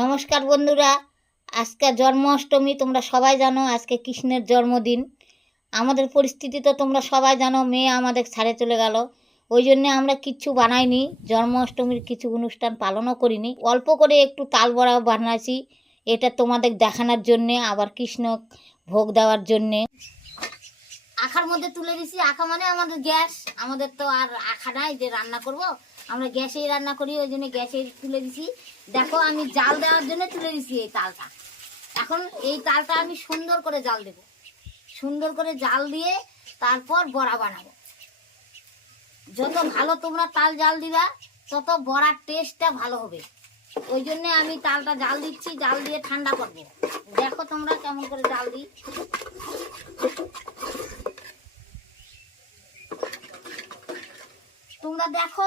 নমস্কার বন্ধুরা। আজকে জন্মাষ্টমী, তোমরা সবাই জানো, আজকে কৃষ্ণের জন্মদিন। আমাদের পরিস্থিতি তো তোমরা সবাই জানো, মেয়ে আমাদের ছাড়ে চলে গেল। ওই জন্যে আমরা কিচ্ছু বানাইনি, জন্মাষ্টমীর কিছু অনুষ্ঠান পালনও করিনি। অল্প করে একটু তাল বড়া বানাইছি, এটা তোমাদের দেখানোর জন্যে, আবার কৃষ্ণ ভোগ দেওয়ার জন্যে। আখার মধ্যে তুলে দিছি, আখা মানে আমাদের গ্যাস। আমাদের তো আর আখা নাই যে রান্না করব। আমরা গ্যাসেই রান্না করি, ওই জন্য গ্যাসে তুলে দিছি। দেখো, আমি জাল দেওয়ার জন্য তুলে দিছি এই তালটা। এখন এই তালটা আমি সুন্দর করে জাল দেব। সুন্দর করে জাল দিয়ে তারপর বড়া বানাবো। যত ভালো তোমরা তাল জাল দিবা, তত বড়ার টেস্টটা ভালো হবে। ওই জন্যে আমি তালটা জাল দিচ্ছি, জাল দিয়ে ঠান্ডা করব। দেখো তোমরা কেমন করে জাল দিই। তোমরা দেখো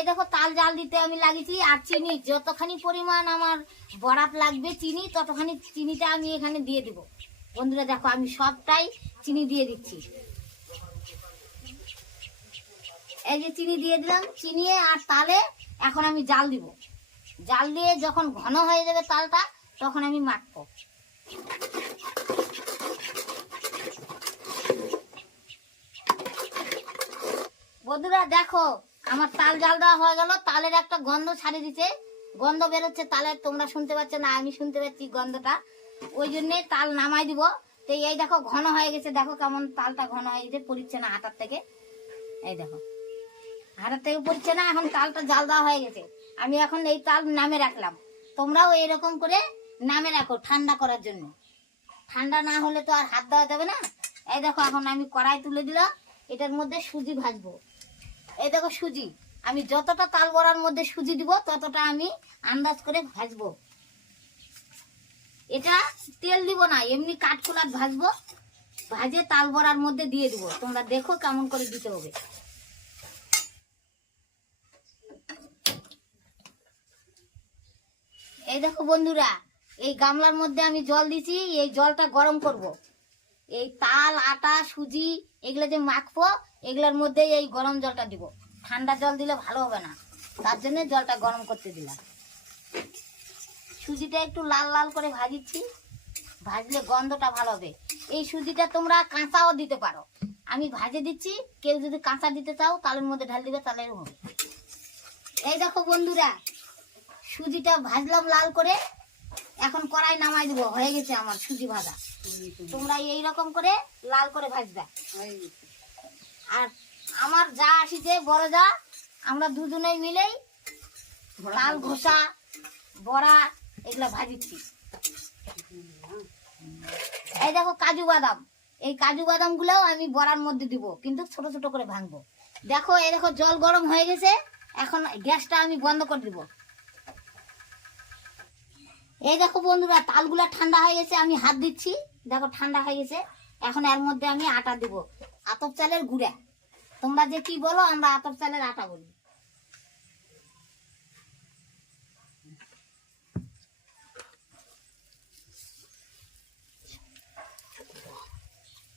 এই দেখো, তাল জাল দিতে আমি লাগিয়েছি, আর চিনি, যতখানি পরিমাণ আমার বরাত লাগবে চিনি, ততখানি চিনিটা আমি এখানে দিয়ে দিব। বন্ধুরা, দেখো, আমি সবটাই চিনি দিয়ে দিচ্ছি। এই যে চিনি দিয়ে দিলাম, চিনি আর তালে এখন আমি জাল দিব। জাল দিয়ে যখন ঘন হয়ে যাবে তালটা, তখন আমি মাখবো। বন্ধুরা, দেখো আমার তাল জাল দেওয়া হয়ে গেল, তালের একটা গন্ধ ছাড়িয়ে দিতে গন্ধ বেরোচ্ছে তালের তোমরা শুনতে পাচ্ছ না, আমি শুনতে পাচ্ছি গন্ধটা। ওই জন্যে তাল নামাই দিব। তো এই দেখো, ঘন হয়ে গেছে, দেখো কেমন তালটা ঘন হয়ে গেছে পড়ছে না হাতার থেকে। এই দেখো। হাতার থেকে পড়ছে না এখন তালটা জাল দেওয়া হয়ে গেছে। আমি এখন এই তাল নামে রাখলাম। তোমরাও এইরকম করে নামে রাখো ঠান্ডা করার জন্য। ঠান্ডা না হলে তো আর হাত দেওয়া যাবে না। এই দেখো, এখন আমি কড়াই তুলে দিলাম। এটার মধ্যে সুজি ভাজবো। এই দেখো সুজি। আমি যতটা তাল বড়ার মধ্যে সুজি দিব, ততটা আমি আন্দাজ করে ভাজবো। এটা তেল দিব না, এমনি কাঠখোলাত ভাজবো। ভাজে তাল বড়ার মধ্যে দিয়ে দিব। তোমরা দেখো কেমন করে দিতে হবে। এই দেখো বন্ধুরা, এই গামলার মধ্যে আমি জল দিছি, এই জলটা গরম করব। এই তাল, আটা, সুজি, এগুলো যে মাখবো এগুলোর মধ্যে এই গরম জলটা দিব। ঠান্ডা জল দিলে ভালো হবে না। তার জন্য জলটা গরম করতে দিলাম। সুজিটা একটু লাল লাল করে ভাজিচ্ছি। ভাজলে গন্ধটা ভালো হবে। এই সুজিটা তোমরা কাঁচাও দিতে পারো। আমি ভাজে দিচ্ছি। কেউ যদি কাঁচা দিতে চাও, তালের মধ্যে ঢাল দিবে, তাহলে হবে। এই দেখো বন্ধুরা, সুজিটা ভাজলাম লাল করে। এখন কড়াই নামাই দিব। হয়ে গেছে আমার সুজি ভাজা। তোমরা এই রকম করে লাল করে ভাজবা। আর আমার যা আসিছে, বড় যা, আমরা দুজনেই মিলেই লাল ঘষা, বড়া, এগুলা ভাজিচ্ছি। এই দেখো কাজু বাদাম। এই কাজু বাদাম গুলাও আমি বড়ার মধ্যে দিব, কিন্তু ছোট ছোট করে ভাঙবো। দেখো, এই দেখো জল গরম হয়ে গেছে, এখন গ্যাসটা আমি বন্ধ করে দিব। এই দেখো বন্ধুরা, তালগুলা ঠান্ডা হয়ে গেছে, আমি হাত দিচ্ছি। দেখো ঠান্ডা হয়ে গেছে, এখন এর মধ্যে আমি আটা দিব। আতপ চালের গুঁড়া। তোমরা যে কি বলো, আমরা আতপ চালের আটা বলি।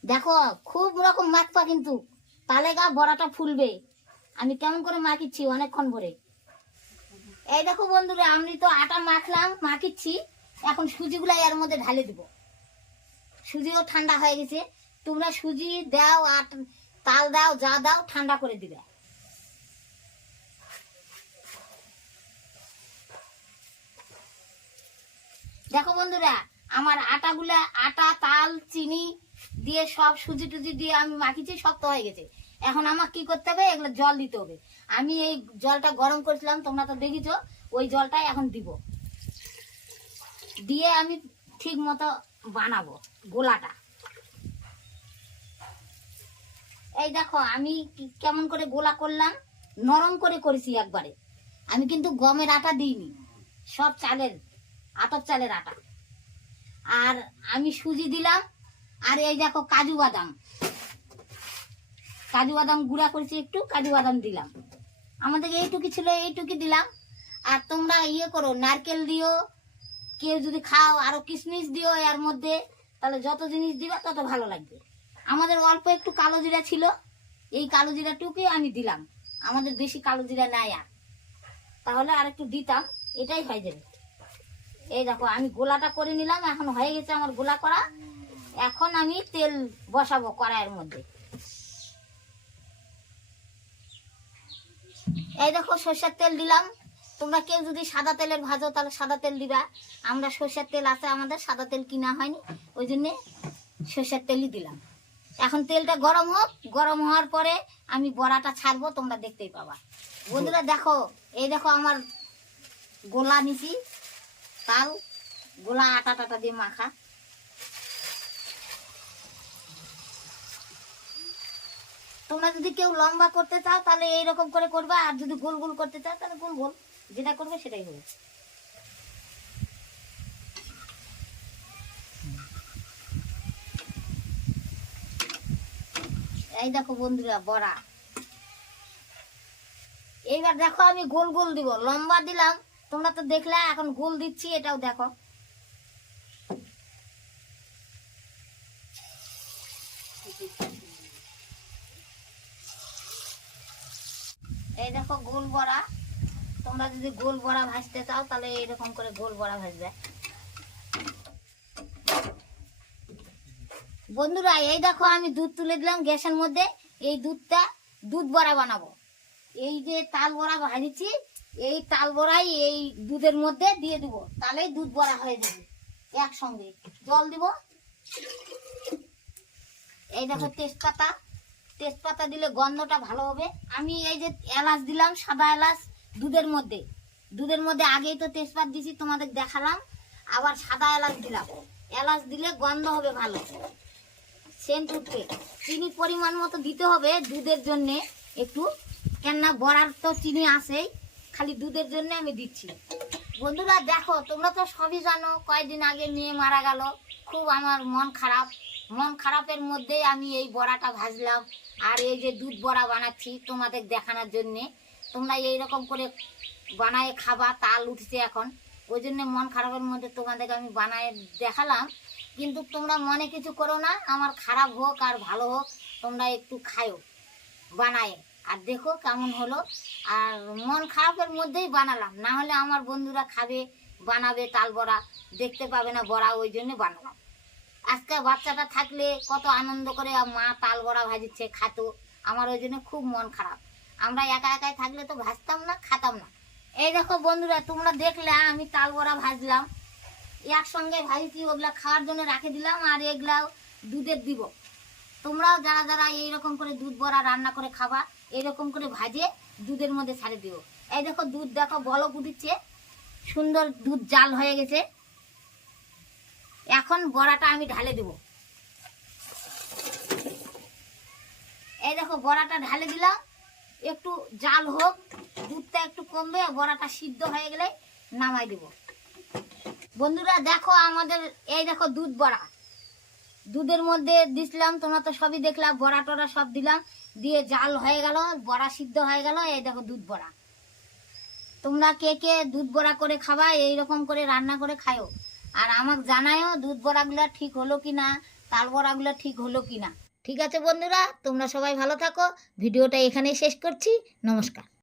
দেখো, খুব রকম মাখপা কিন্তু। তালে গা বড়াটা ফুলবে। আমি কেমন করে মাখিচ্ছি অনেকক্ষণ ভরে এই দেখো বন্ধুরা, আমি তো আটা মাখলাম, মাখিচ্ছি। এখন সুজিগুলো এর মধ্যে ঢালে দিব। সুজিও ঠান্ডা হয়ে গেছে। তোমরা সুজি দাও আর তাল দাও, যা দাও, ঠান্ডা করে দিবে। দেখো বন্ধুরা, আমার আটাগুলা, আটা, তাল, চিনি দিয়ে সব সুজি টুজি দিয়ে আমি মাখিছি শক্ত হয়ে গেছে। এখন আমার কি করতে হবে? এগুলো জল দিতে হবে। আমি এই জলটা গরম করেছিলাম, তোমরা তো দেখেছ, ওই জলটাই এখন দিব। দিয়ে আমি ঠিক মতো বানাবো গোলাটা। এই দেখো, আমি কেমন করে গোলা করলাম? নরম করে করেছি একবারে। আমি কিন্তু গমের আটা দিইনি, সব চালের, আতপ চালের আটা। আর আমি সুজি দিলাম, আর এই দেখো কাজু বাদাম। কাজু বাদাম গুঁড়া করেছি একটু, কাজু বাদাম দিলাম। আমাদের এইটুকি ছিল, এইটুকি দিলাম। আর তোমরা ইয়ে করো, নারকেল দিও, কেউ যদি খাও, আরও কিশমিশ দিও এর মধ্যে, তাহলে যত জিনিস দিবা তত ভালো লাগবে। আমাদের অল্প একটু কালো জিরা ছিল, এই কালো জিরাটুকুই আমি দিলাম। আমাদের বেশি কালো জিরা নাই আর। তাহলে আর একটু দিতাম, এটাই হয়ে যাবে। এই দেখো, আমি গোলাটা করে নিলাম, এখন হয়ে গেছে আমার গোলা করা। এখন আমি তেল বসাবো কড়াইয়ের মধ্যে। এই দেখো, সর্ষের তেল দিলাম। তোমরা কেউ যদি সাদা তেলের ভাজো, তাহলে সাদা তেল দিবা। আমরা সর্ষের তেল আছে আমাদের, সাদা তেল কিনা হয়নি, ওই জন্যে সর্ষের তেলই দিলাম। এখন তেলটা গরম হোক, গরম হওয়ার পরে আমি বড়াটা ছাড়বো, তোমরা দেখতেই পাবা। বন্ধুরা দেখো, এই দেখো আমার গোলা নিছি, তাল, গোলা আটা টাটা দিয়ে মাখা। তোমরা যদি কেউ লম্বা করতে চাও, তাহলে এইরকম করে করবা, আর যদি গোল গোল করতে চাও, তাহলে গোল গোল, যেটা করবে সেটাই হবে। এই দেখো বন্ধুরা, বড়া। এইবার দেখো আমি গোল গোল দিব, লম্বা দিলাম। তোমরা তো দেখলে, এখন গোল দিচ্ছি, এটাও দেখো। এই দেখো গোল বড়া। তোমরা যদি গোল বড়া ভাজতে চাও, তাহলে এরকম করে গোল বড়া ভাজবে। বন্ধুরা, এই দেখো আমি দুধ তুলে দিলাম গ্যাসের মধ্যে। এই দুধটা দুধ বড়া বানাবো। এই যে তাল বড়া ভাজছি, এই তাল বড়াই এই দুধের মধ্যে দিয়ে দিব। তাহলেই দুধ বড়া হয়ে যাবে একসঙ্গে। জল দিব। এই দেখো তেজপাতা। তেজপাতা দিলে গন্ধটা ভালো হবে। আমি এই যে এলাচ দিলাম, সাদা এলাচ দুধের মধ্যে। দুধের মধ্যে আগেই তো তেজপাত দিছি, তোমাদের দেখালাম। আবার সাদা এলাচ দিলাম। এলাচ দিলে গন্ধ হবে ভালো। সেন্ট উঠবে চিনি পরিমাণ মতো দিতে হবে দুধের জন্য। একটু। কেননা বড়ার তো চিনি আসেই খালি দুধের জন্য আমি দিচ্ছি। বন্ধুরা, দেখো, তোমরা তো সবই জানো, কয়েকদিন আগে মেয়ে মারা গেল। খুব আমার মন খারাপ। মন খারাপের মধ্যে আমি এই বড়াটা ভাজলাম আর এই যে দুধ বড়া বানাচ্ছি তোমাদের দেখানোর জন্যে। তোমরা এই রকম করে বানায় খাবা, তাল উঠছে এখন। ওই জন্য মন খারাপের মধ্যে তোমাদেরকে আমি বানায় দেখালাম। কিন্তু তোমরা মনে কিছু করো না, আমার খারাপ হোক আর ভালো হোক, তোমরা একটু খায়ো, বানায়। আর দেখো কেমন হলো। আর মন খারাপের মধ্যেই বানালাম, না হলে আমার বন্ধুরা খাবে, বানাবে তাল বড়া, দেখতে পাবে না বড়া, ওই জন্য বানালাম। আজকে বাচ্চাটা থাকলে কত আনন্দ করে মা তাল বড়া ভাজিচ্ছে, খাতো, আমার ওই জন্য খুব মন খারাপ। আমরা একা একাই থাকলে তো ভাজতাম না, খাতাম না। এই দেখো বন্ধুরা, তোমরা দেখলে আমি তাল বড়া ভাজলাম। একসঙ্গে ভাজছি ওগুলা খাওয়ার জন্য রাখে দিলাম আর এগুলাও দুধের দিব। তোমরাও যারা যারা এইরকম করে দুধ বড়া রান্না করে খাবা, এরকম করে ভাজে দুধের মধ্যে ছাড়ে দিও। এই দেখো দুধ দেখো বলক উঠিচ্ছে সুন্দর দুধ জাল হয়ে গেছে। এখন বড়াটা আমি ঢালে দেব। এই দেখো বড়াটা ঢালে দিলাম, একটু জাল হোক, দুধটা একটু কমবে, বড়াটা সিদ্ধ হয়ে গেলে নামাই দেব। বন্ধুরা, দেখো আমাদের, এই দেখো দুধ বড়া। দুধের মধ্যে দিছিলাম, তোমরা তো সবই দেখলাম বড়া টড়া সব দিলাম। দিয়ে জাল হয়ে গেল, বড়া সিদ্ধ হয়ে গেল, এই দেখো দুধ বড়া। তোমরা কে কে দুধ বড়া করে খাবা, এইরকম করে রান্না করে খায়ও আর আমাকে জানায়ও দুধ বড়াগুলো ঠিক হলো কি না, তাল বড়াগুলো ঠিক হলো কি না। ঠিক আছে বন্ধুরা, তোমরা সবাই ভালো থাকো। ভিডিওটা এখানেই শেষ করছি। নমস্কার।